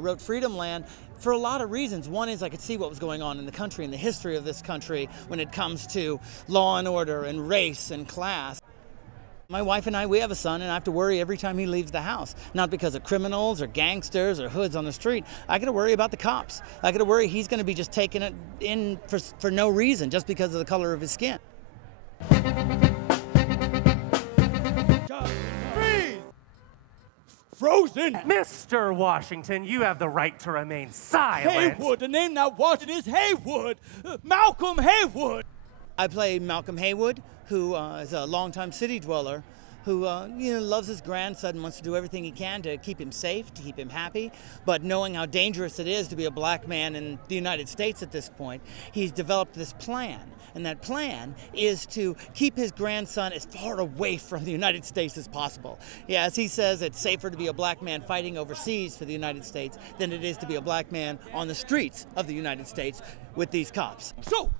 wrote Freedomland for a lot of reasons. One is I could see what was going on in the country and the history of this country when it comes to law and order and race and class. My wife and I, we have a son, and I have to worry every time he leaves the house. Not because of criminals or gangsters or hoods on the street. I got to worry about the cops. I got to worry he's going to be just taken it in for no reason, just because of the color of his skin. Freeze! Frozen! Mr. Washington, you have the right to remain silent. Haywood, the name now Washington is Haywood. Malcolm Haywood. I play Malcolm Haywood, who is a longtime city dweller, who loves his grandson and wants to do everything he can to keep him safe, to keep him happy. But knowing how dangerous it is to be a black man in the United States at this point, he's developed this plan. And that plan is to keep his grandson as far away from the United States as possible. Yeah, as he says, it's safer to be a black man fighting overseas for the United States than it is to be a black man on the streets of the United States with these cops. So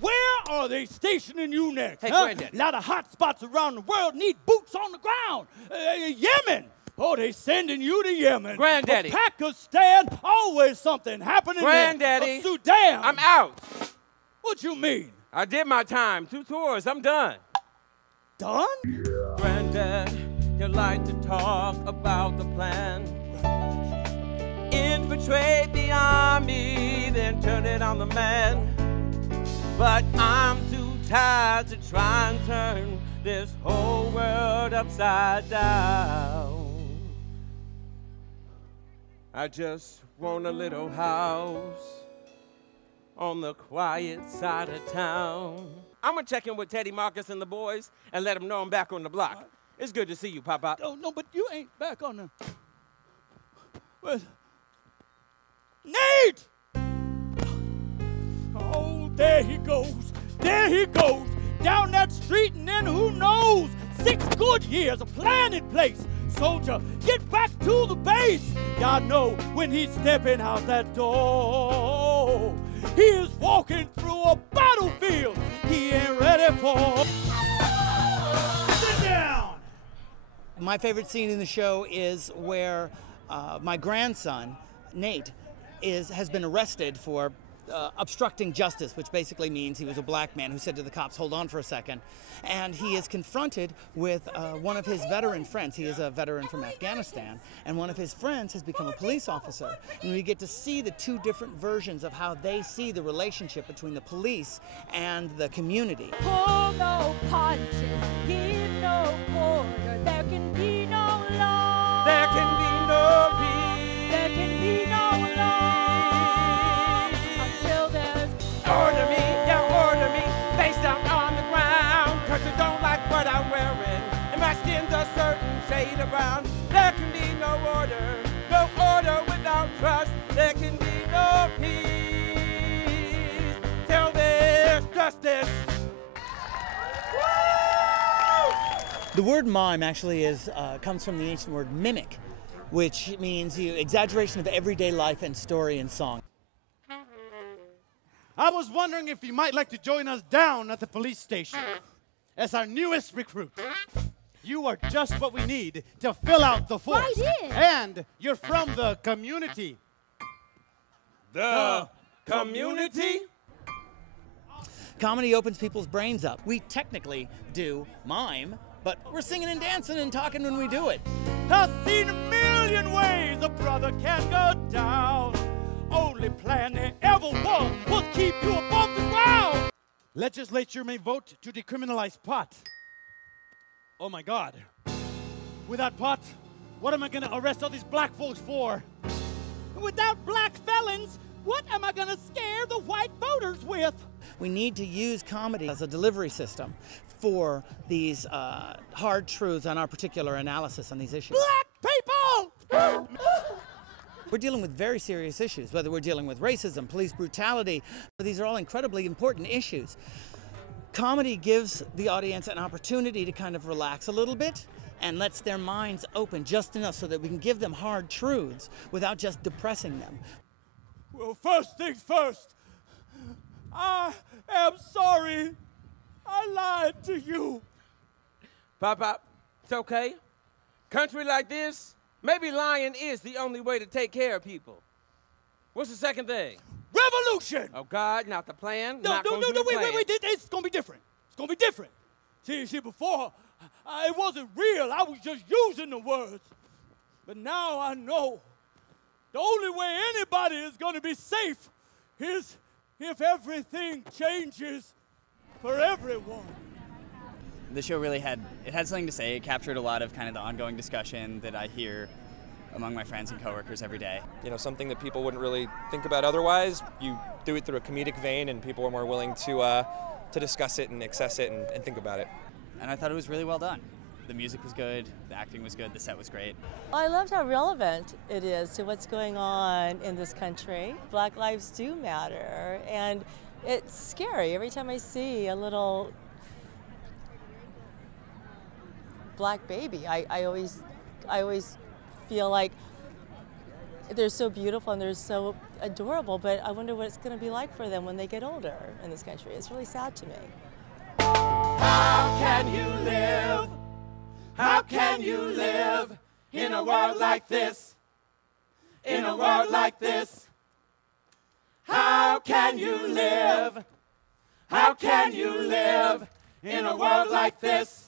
where are they stationing you next? Hey, huh? Granddaddy. A lot of hot spots around the world need boots on the ground. Yemen. Oh, they sending you to Yemen. Granddaddy. Pakistan, always something happening Granddaddy. there. Sudan. I'm out. What you mean? I did my time. 2 tours. I'm done. Done? Granddad, you like to talk about the plan. Infiltrate the army, then turn it on the man. But I'm too tired to try and turn this whole world upside down. I just want a little house on the quiet side of town. I'm gonna check in with Teddy Marcus and the boys and let them know I'm back on the block. It's good to see you, Pop-Pop. No, but you ain't back on the... Well, Nate! Oh, there he goes. There he goes. Down that street, and then who knows? 6 good years, a plan in place. Soldier, get back to the base. Y'all know when he's stepping out that door, he is walking through a battlefield he ain't ready for. Sit down! My favorite scene in the show is where my grandson, Nate, has been arrested for obstructing justice, which basically means he was a black man who said to the cops, hold on for a second. And he is confronted with one of his veteran friends. He is a veteran from Afghanistan, and one of his friends has become a police officer. And we get to see the 2 different versions of how they see the relationship between the police and the community. Pull no punches, give no quarter, there can be no law. There can be no peace. There can be no law until there's Order me, yeah, order me, face down on the ground, 'cause you don't like what I'm wearing, and my skin's a certain shade of brown. There can be no order without trust. There can be no peace till there's justice. The word mime actually comes from the ancient word mimic, which means exaggeration of everyday life and story and song. I was wondering if you might like to join us down at the police station as our newest recruit. You are just what we need to fill out the force. Right in. And you're from the community. The community? Comedy opens people's brains up. We technically do mime, but we're singing and dancing and talking when we do it. I've seen a million ways a brother can go down. Only plan there ever was keep you above the ground. Legislature may vote to decriminalize pot. Oh my God. Without pot, what am I gonna arrest all these black folks for? Without black felons, what am I gonna scare the white voters with? We need to use comedy as a delivery system for these hard truths on our particular analysis on these issues. Black people! We're dealing with very serious issues, whether we're dealing with racism, police brutality. These are all incredibly important issues. Comedy gives the audience an opportunity to kind of relax a little bit and lets their minds open just enough so that we can give them hard truths without just depressing them. Well, first things first, I am sorry. I lied to you. Pop-Pop, it's okay. Country like this, maybe lying is the only way to take care of people. What's the second thing? Revolution! Oh, God, not the plan. No, wait, it's gonna be different. It's gonna be different. See, before, it wasn't real. I was just using the words. But now I know the only way anybody is gonna be safe is if everything changes for everyone. The show really had something to say. It captured a lot of kind of the ongoing discussion that I hear among my friends and coworkers every day. You know, something that people wouldn't really think about otherwise. You do it through a comedic vein, and people are more willing to discuss it and access it and think about it. And I thought it was really well done. The music was good, the acting was good, the set was great. I loved how relevant it is to what's going on in this country. Black lives do matter, and it's scary every time I see a little black baby. I always feel like they're so beautiful and they're so adorable, but I wonder what it's going to be like for them when they get older in this country. It's really sad to me. How can you live? How can you live in a world like this? In a world like this? How can you live? How can you live in a world like this?